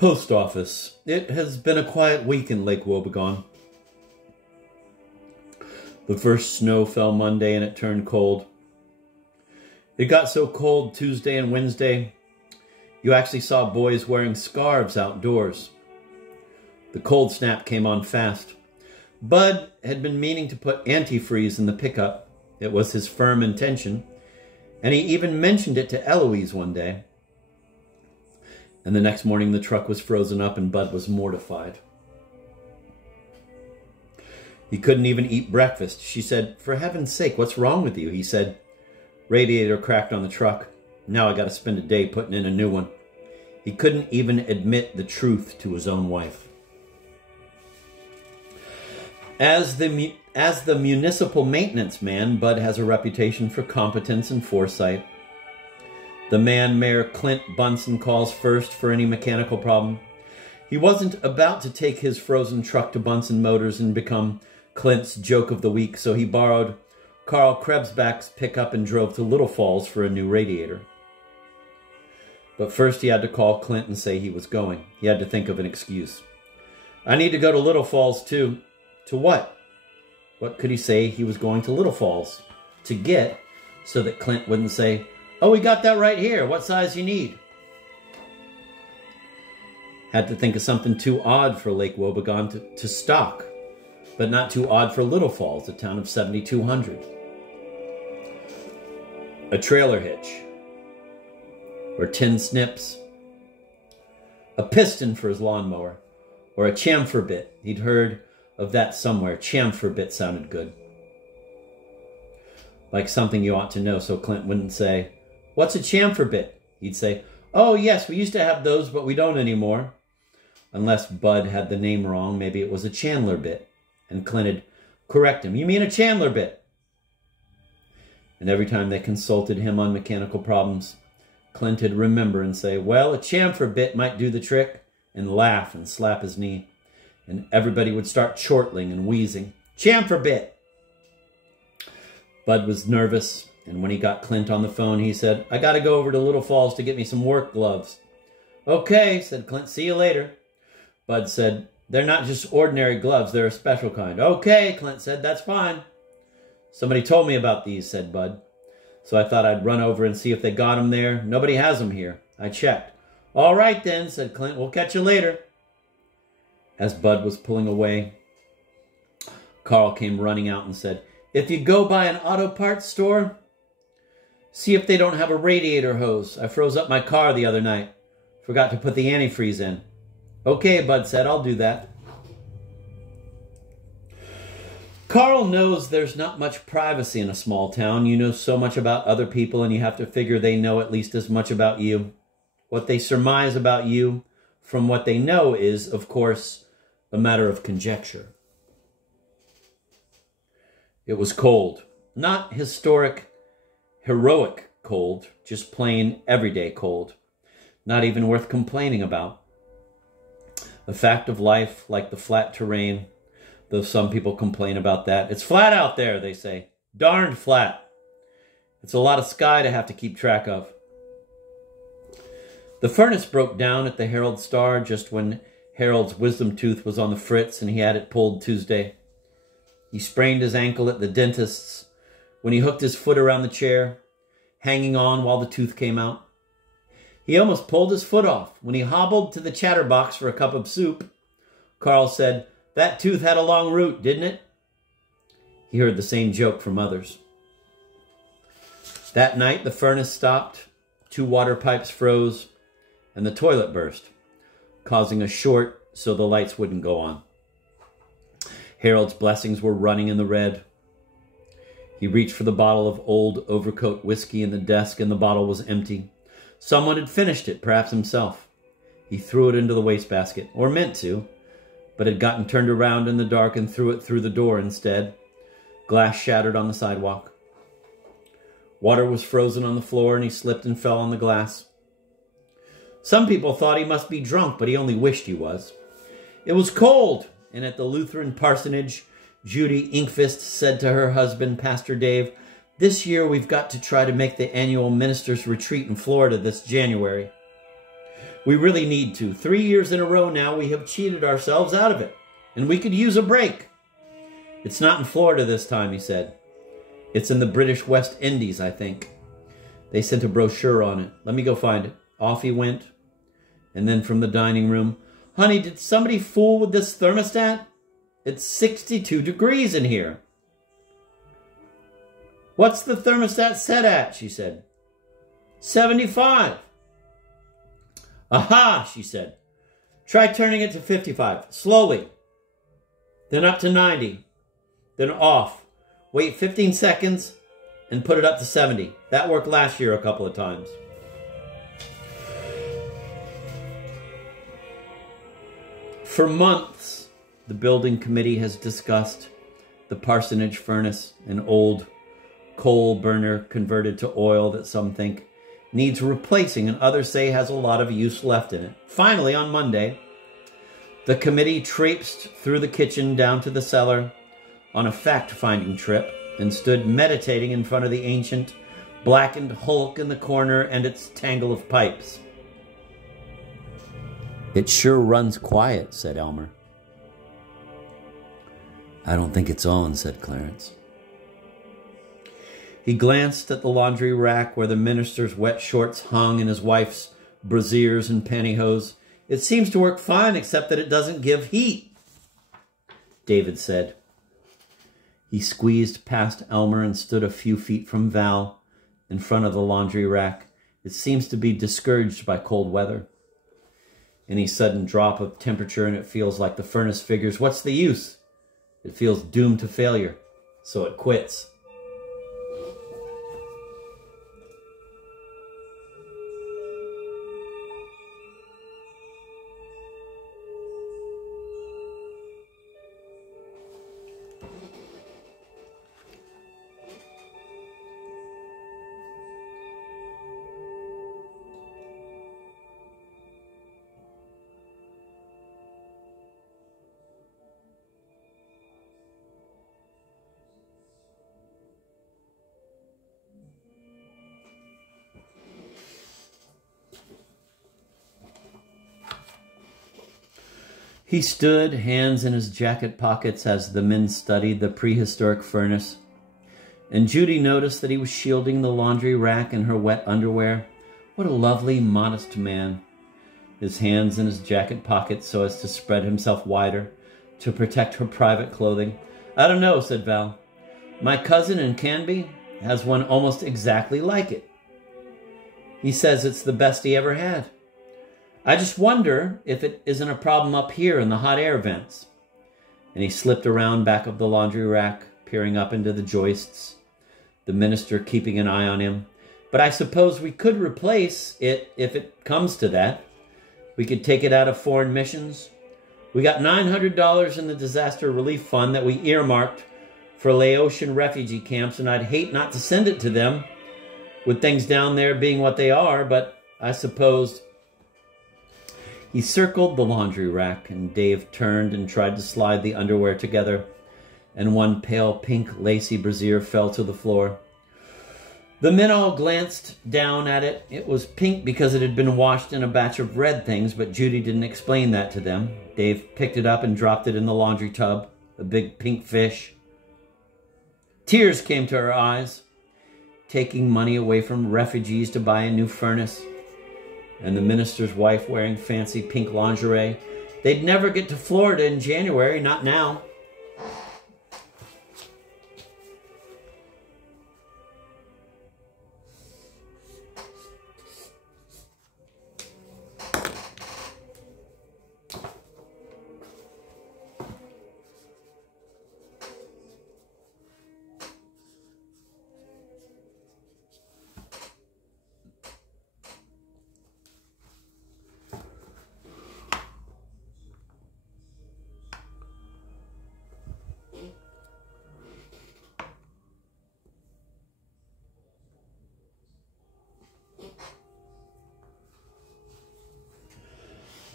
Post office. It has been a quiet week in Lake Wobegon. The first snow fell Monday and it turned cold. It got so cold Tuesday and Wednesday, you actually saw boys wearing scarves outdoors. The cold snap came on fast. Bud had been meaning to put antifreeze in the pickup. It was his firm intention, and he even mentioned it to Eloise one day. And the next morning the truck was frozen up and Bud was mortified. He couldn't even eat breakfast. She said, "For heaven's sake, what's wrong with you?" He said, "Radiator cracked on the truck. Now I got to spend a day putting in a new one." He couldn't even admit the truth to his own wife. As the municipal maintenance man, Bud has a reputation for competence and foresight. The man Mayor Clint Bunsen calls first for any mechanical problem. He wasn't about to take his frozen truck to Bunsen Motors and become Clint's joke of the week, so he borrowed Carl Krebsbach's pickup and drove to Little Falls for a new radiator. But first he had to call Clint and say he was going. He had to think of an excuse. "I need to go to Little Falls too." To what? What could he say he was going to Little Falls to get, so that Clint wouldn't say, "Oh, we got that right here. What size you need?" Had to think of something too odd for Lake Wobegon to stock, but not too odd for Little Falls, a town of 7,200. A trailer hitch, or tin snips, a piston for his lawnmower, or a chamfer bit. He'd heard of that somewhere. Chamfer bit sounded good. Like something you ought to know, so Clint wouldn't say, "What's a chamfer bit?" He'd say, "Oh yes, we used to have those, but we don't anymore." Unless Bud had the name wrong, maybe it was a Chandler bit. And Clint'd correct him, "You mean a Chandler bit?" And every time they consulted him on mechanical problems, Clint'd remember and say, "Well, a chamfer bit might do the trick," and laugh and slap his knee. And everybody would start chortling and wheezing. "Chamfer bit!" Bud was nervous, and when he got Clint on the phone, he said, "I got to go over to Little Falls to get me some work gloves." "Okay," said Clint, "see you later." Bud said, "They're not just ordinary gloves, they're a special kind." "Okay," Clint said, "that's fine." "Somebody told me about these," said Bud. "So I thought I'd run over and see if they got them there. Nobody has them here. I checked." "All right then," said Clint, "we'll catch you later." As Bud was pulling away, Carl came running out and said, "If you go by an auto parts store, see if they don't have a radiator hose. I froze up my car the other night. Forgot to put the antifreeze in." "Okay," Bud said, "I'll do that." Carl knows there's not much privacy in a small town. You know so much about other people, and you have to figure they know at least as much about you. What they surmise about you from what they know is, of course, a matter of conjecture. It was cold. Not historic, heroic cold, just plain, everyday cold. Not even worth complaining about. A fact of life, like the flat terrain, though some people complain about that. "It's flat out there," they say. "Darned flat. It's a lot of sky to have to keep track of." The furnace broke down at the Herald Star just when Harold's wisdom tooth was on the fritz and he had it pulled Tuesday. He sprained his ankle at the dentist's when he hooked his foot around the chair, hanging on while the tooth came out. He almost pulled his foot off when he hobbled to the chatterbox for a cup of soup. Carl said, "That tooth had a long root, didn't it?" He heard the same joke from others. That night, the furnace stopped, 2 water pipes froze, and the toilet burst, causing a short so the lights wouldn't go on. Harold's blessings were running in the red. He reached for the bottle of old overcoat whiskey in the desk, and the bottle was empty. Someone had finished it, perhaps himself. He threw it into the wastebasket, or meant to, but had gotten turned around in the dark and threw it through the door instead. Glass shattered on the sidewalk. Water was frozen on the floor, and he slipped and fell on the glass. Some people thought he must be drunk, but he only wished he was. It was cold, and at the Lutheran parsonage, Judy Inkfist said to her husband, Pastor Dave, "This year we've got to try to make the annual ministers' retreat in Florida this January. We really need to. 3 years in a row now, we have cheated ourselves out of it. And we could use a break. It's not in Florida this time, he said. It's in the British West Indies, I think. They sent a brochure on it. Let me go find it. Off he went. And then from the dining room, honey, did somebody fool with this thermostat? It's 62 degrees in here. What's the thermostat set at? She said. 75. Aha, she said. Try turning it to 55. Slowly. Then up to 90. Then off. Wait 15 seconds and put it up to 70. That worked last year a couple of times. For months, the building committee has discussed the parsonage furnace, an old coal burner converted to oil that some think needs replacing and others say has a lot of use left in it. Finally, on Monday, the committee traipsed through the kitchen down to the cellar on a fact-finding trip and stood meditating in front of the ancient, blackened hulk in the corner and its tangle of pipes. It sure runs quiet, said Elmer. I don't think it's on, said Clarence. He glanced at the laundry rack where the minister's wet shorts hung and his wife's brasiers and pantyhose. It seems to work fine, except that it doesn't give heat, David said. He squeezed past Elmer and stood a few feet from Val in front of the laundry rack. It seems to be discouraged by cold weather. Any sudden drop of temperature and it feels like the furnace figures, what's the use? It feels doomed to failure, so it quits. He stood, hands in his jacket pockets, as the men studied the prehistoric furnace, and Judy noticed that he was shielding the laundry rack in her wet underwear. What a lovely, modest man. His hands in his jacket pockets so as to spread himself wider to protect her private clothing. I don't know, said Val. My cousin in Canby has one almost exactly like it. He says it's the best he ever had. I just wonder if it isn't a problem up here in the hot air vents. And he slipped around back of the laundry rack, peering up into the joists, the minister keeping an eye on him. But I suppose we could replace it if it comes to that. We could take it out of foreign missions. We got $900 in the disaster relief fund that we earmarked for Laotian refugee camps, and I'd hate not to send it to them with things down there being what they are, but I suppose... He circled the laundry rack, and Dave turned and tried to slide the underwear together, and one pale pink lacy brassiere fell to the floor. The men all glanced down at it. It was pink because it had been washed in a batch of red things, but Judy didn't explain that to them. Dave picked it up and dropped it in the laundry tub, a big pink fish. Tears came to her eyes, taking money away from refugees to buy a new furnace. And the minister's wife wearing fancy pink lingerie. They'd never get to Florida in January, not now.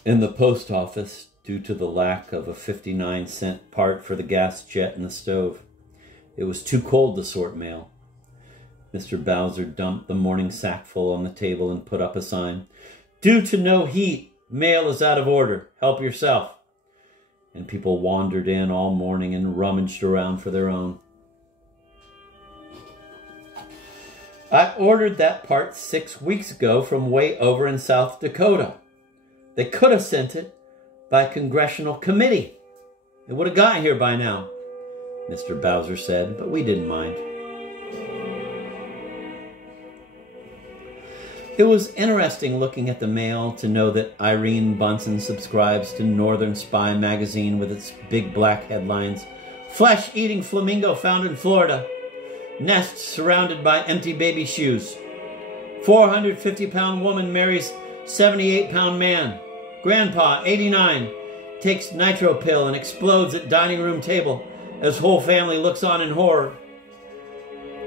In the post office, due to the lack of a 59-cent part for the gas jet in the stove, it was too cold to sort mail. Mr. Bowser dumped the morning sackful on the table and put up a sign. Due to no heat, mail is out of order. Help yourself. And people wandered in all morning and rummaged around for their own. I ordered that part 6 weeks ago from way over in South Dakota. They could have sent it by congressional committee. It would have got here by now, Mr. Bowser said, but we didn't mind. It was interesting looking at the mail to know that Irene Bunsen subscribes to Northern Spy magazine with its big black headlines. Flesh-eating flamingo found in Florida. Nest surrounded by empty baby shoes. 450-pound woman marries 78-pound man. Grandpa, 89, takes nitro pill and explodes at dining room table as whole family looks on in horror.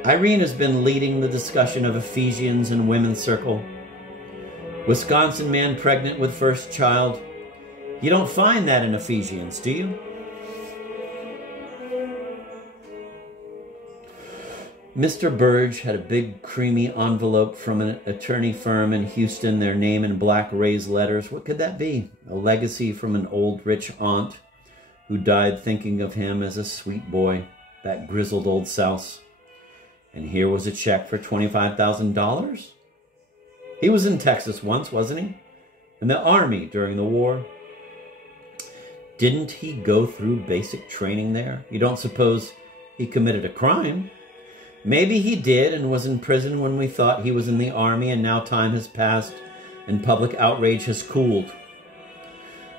Irene has been leading the discussion of Ephesians in women's circle. Wisconsin man pregnant with first child. You don't find that in Ephesians, do you? Mr. Burge had a big creamy envelope from an attorney firm in Houston, their name in black raised letters. What could that be? A legacy from an old rich aunt who died thinking of him as a sweet boy, that grizzled old souse. And here was a check for $25,000? He was in Texas once, wasn't he? In the Army during the war. Didn't he go through basic training there? You don't suppose he committed a crime? Maybe he did and was in prison when we thought he was in the Army, and now time has passed and public outrage has cooled.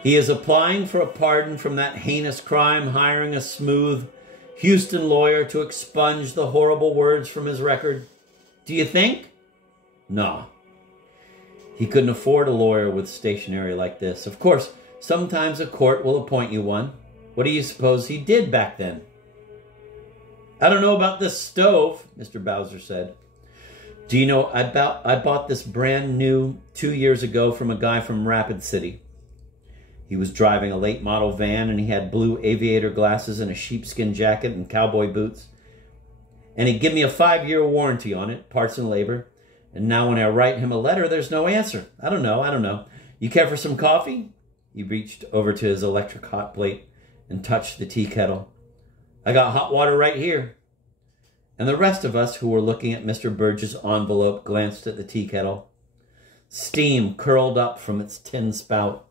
He is applying for a pardon from that heinous crime, hiring a smooth Houston lawyer to expunge the horrible words from his record. Do you think? No. He couldn't afford a lawyer with stationery like this. Of course, sometimes a court will appoint you one. What do you suppose he did back then? I don't know about this stove, Mr. Bowser said. Do you know, I bought this brand new 2 years ago from a guy from Rapid City. He was driving a late model van and he had blue aviator glasses and a sheepskin jacket and cowboy boots. And he gave me a 5-year warranty on it, parts and labor. And now when I write him a letter, there's no answer. I don't know. You care for some coffee? He reached over to his electric hot plate and touched the tea kettle. I got hot water right here. And the rest of us who were looking at Mr. Burge's envelope glanced at the tea kettle. Steam curled up from its tin spout.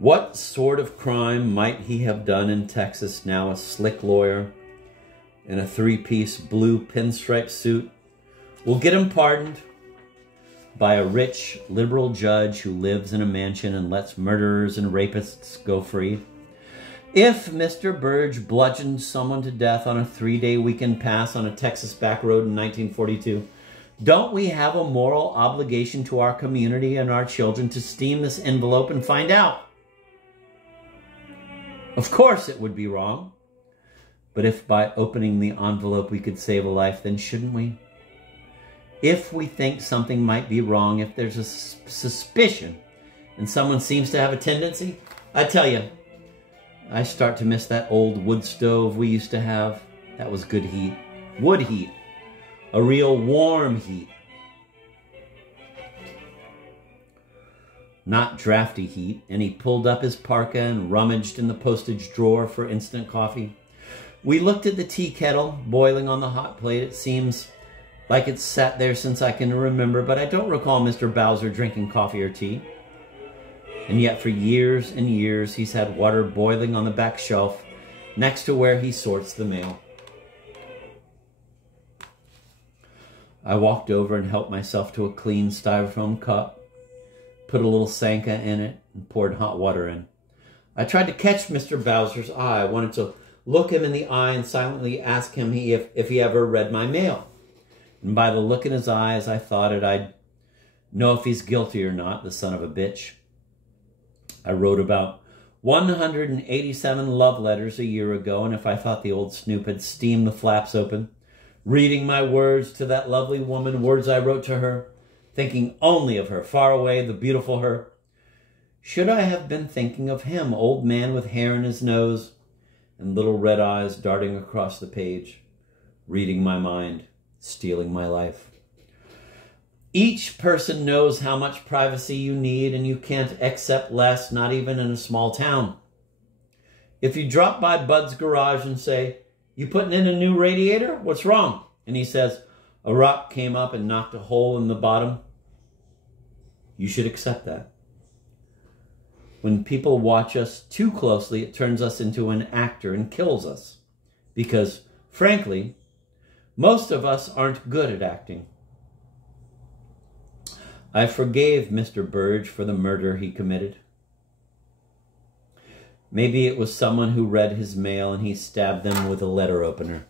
What sort of crime might he have done in Texas, now a slick lawyer in a 3-piece blue pinstripe suit? We'll get him pardoned by a rich, liberal judge who lives in a mansion and lets murderers and rapists go free. If Mr. Burge bludgeoned someone to death on a 3-day weekend pass on a Texas back road in 1942, don't we have a moral obligation to our community and our children to steam this envelope and find out? Of course it would be wrong. But if by opening the envelope we could save a life, then shouldn't we? If we think something might be wrong, if there's a suspicion and someone seems to have a tendency, I tell you, I start to miss that old wood stove we used to have. That was good heat. Wood heat. A real warm heat. Not drafty heat. And he pulled up his parka and rummaged in the postage drawer for instant coffee. We looked at the tea kettle boiling on the hot plate. It seems like it's sat there since I can remember, but I don't recall Mr. Bowser drinking coffee or tea. And yet for years and years, he's had water boiling on the back shelf next to where he sorts the mail. I walked over and helped myself to a clean styrofoam cup, put a little Sanka in it, and poured hot water in. I tried to catch Mr. Bowser's eye. I wanted to look him in the eye and silently ask him if he ever read my mail. And by the look in his eyes, I thought I'd know if he's guilty or not, the son of a bitch. I wrote about 187 love letters a year ago, and if I thought the old snoop had steamed the flaps open, reading my words to that lovely woman, words I wrote to her, thinking only of her, far away, the beautiful her, should I have been thinking of him, old man with hair in his nose, and little red eyes darting across the page, reading my mind, stealing my life. Each person knows how much privacy you need, and you can't accept less, not even in a small town. If you drop by Bud's garage and say, "You putting in a new radiator? What's wrong?" And he says, "A rock came up and knocked a hole in the bottom," you should accept that. When people watch us too closely, it turns us into an actor and kills us. Because, frankly, most of us aren't good at acting. I forgave Mr. Burge for the murder he committed. Maybe it was someone who read his mail and he stabbed them with a letter opener.